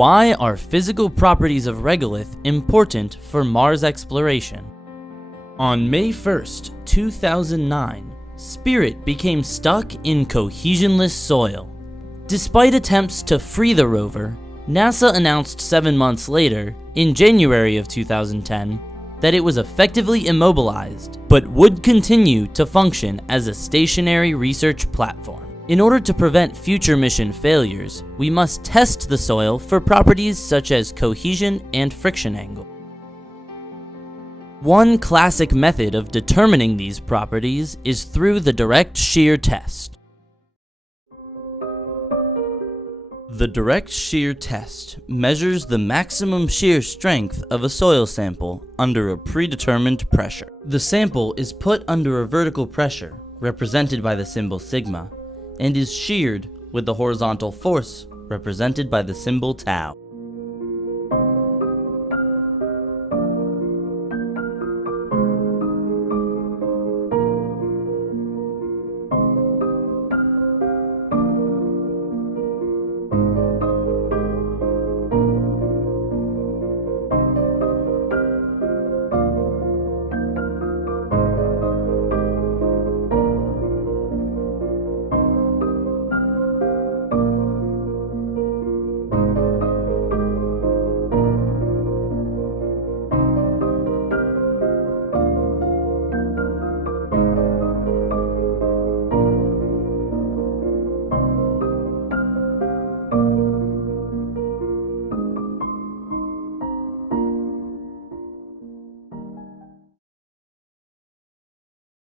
Why are physical properties of regolith important for Mars exploration? On May 1st, 2009, Spirit became stuck in cohesionless soil. Despite attempts to free the rover, NASA announced 7 months later, in January of 2010, that it was effectively immobilized, but would continue to function as a stationary research platform. In order to prevent future mission failures, we must test the soil for properties such as cohesion and friction angle. One classic method of determining these properties is through the direct shear test. The direct shear test measures the maximum shear strength of a soil sample under a predetermined pressure. The sample is put under a vertical pressure, represented by the symbol sigma, and is sheared with the horizontal force, represented by the symbol tau.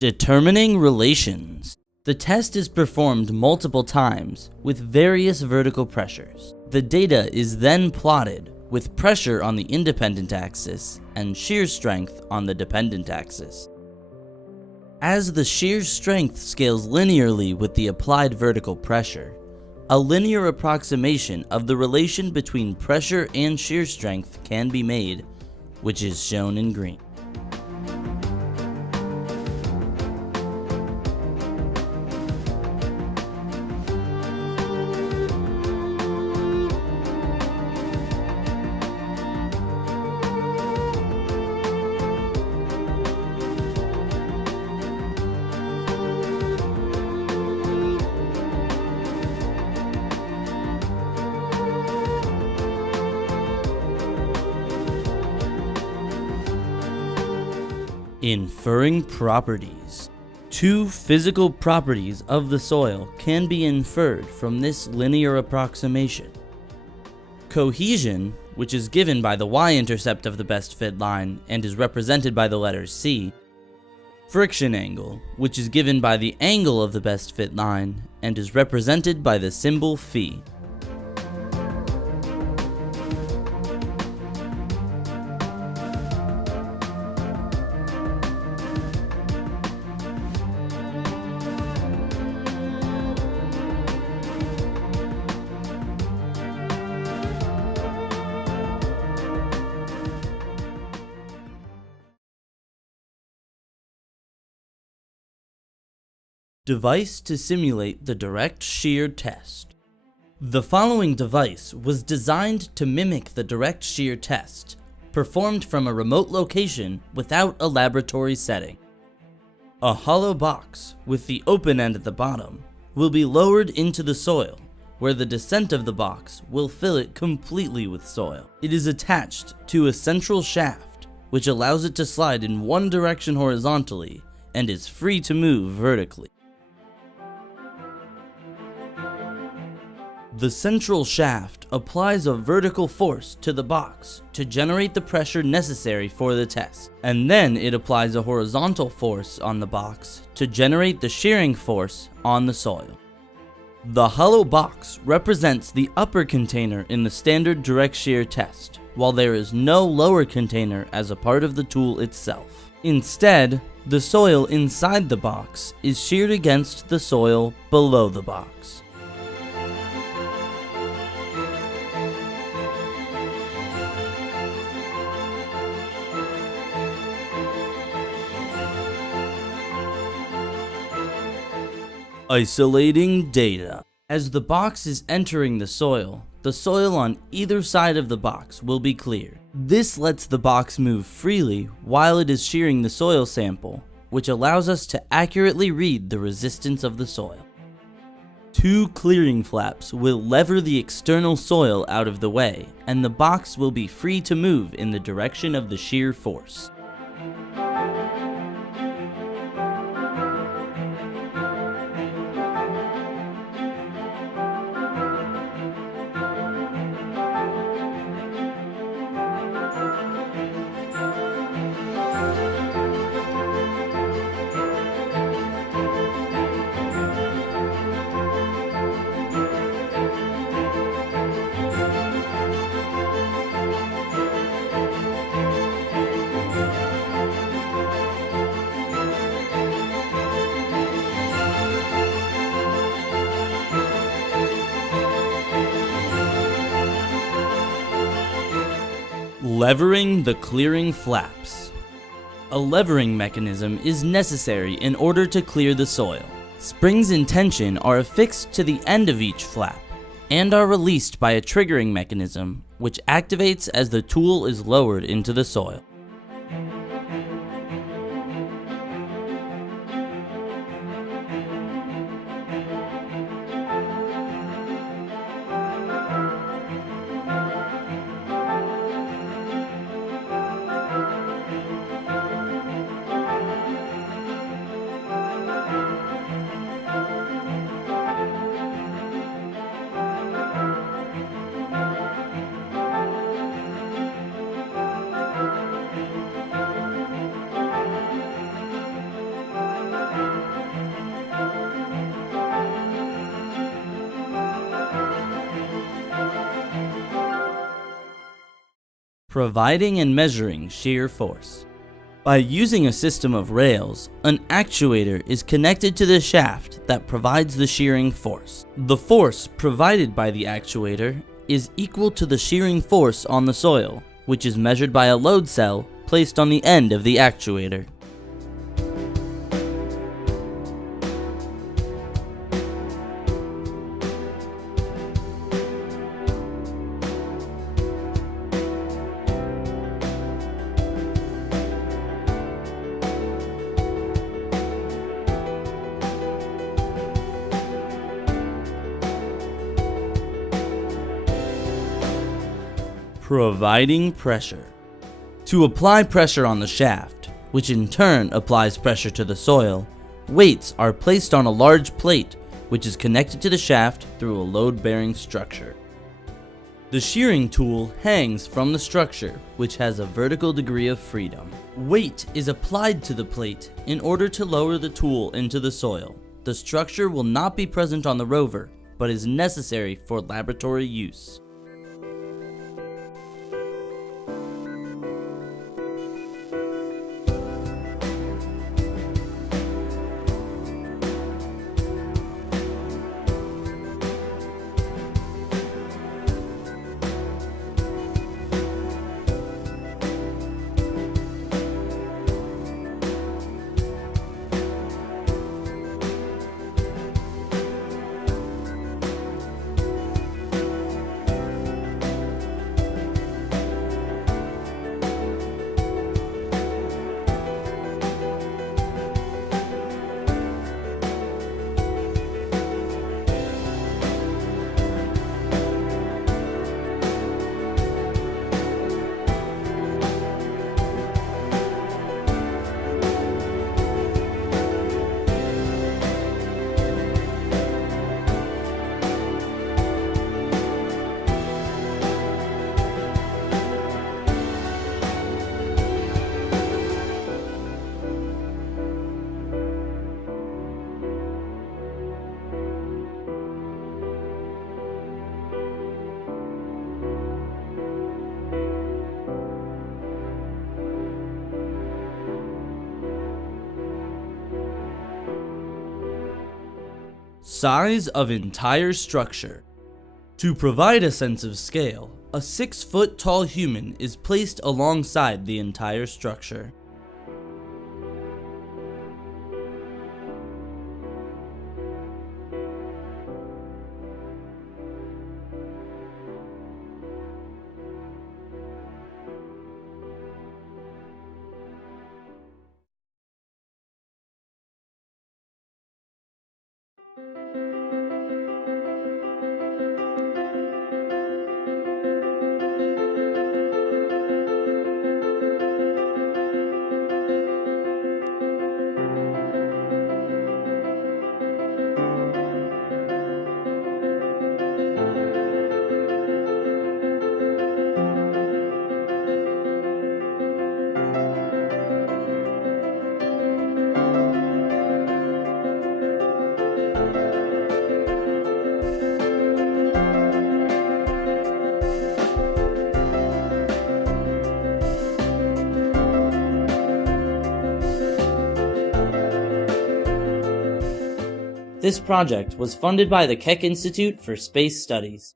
Determining relations. The test is performed multiple times with various vertical pressures. The data is then plotted with pressure on the independent axis and shear strength on the dependent axis. As the shear strength scales linearly with the applied vertical pressure, a linear approximation of the relation between pressure and shear strength can be made, which is shown in green. Inferring properties. Two physical properties of the soil can be inferred from this linear approximation. Cohesion, which is given by the y-intercept of the best fit line and is represented by the letter C. Friction angle, which is given by the angle of the best fit line and is represented by the symbol phi. Device to simulate the direct shear test. The following device was designed to mimic the direct shear test, performed from a remote location without a laboratory setting. A hollow box with the open end at the bottom will be lowered into the soil, where the descent of the box will fill it completely with soil. It is attached to a central shaft, which allows it to slide in one direction horizontally and is free to move vertically. The central shaft applies a vertical force to the box to generate the pressure necessary for the test, and then it applies a horizontal force on the box to generate the shearing force on the soil. The hollow box represents the upper container in the standard direct shear test, while there is no lower container as a part of the tool itself. Instead, the soil inside the box is sheared against the soil below the box. Isolating data. As the box is entering the soil, the soil on either side of the box will be cleared. This lets the box move freely while it is shearing the soil sample, which allows us to accurately read the resistance of the soil. 2 clearing flaps will lever the external soil out of the way, and the box will be free to move in the direction of the shear force. Levering the clearing flaps. A levering mechanism is necessary in order to clear the soil. Springs in tension are affixed to the end of each flap and are released by a triggering mechanism which activates as the tool is lowered into the soil. Providing and measuring shear force. By using a system of rails, an actuator is connected to the shaft that provides the shearing force. The force provided by the actuator is equal to the shearing force on the soil, which is measured by a load cell placed on the end of the actuator. Providing pressure. To apply pressure on the shaft, which in turn applies pressure to the soil, weights are placed on a large plate which is connected to the shaft through a load-bearing structure. The shearing tool hangs from the structure, which has a vertical degree of freedom. Weight is applied to the plate in order to lower the tool into the soil. The structure will not be present on the rover, but is necessary for laboratory use. Size of entire structure. To provide a sense of scale, a 6-foot tall human is placed alongside the entire structure. This project was funded by the Keck Institute for Space Studies.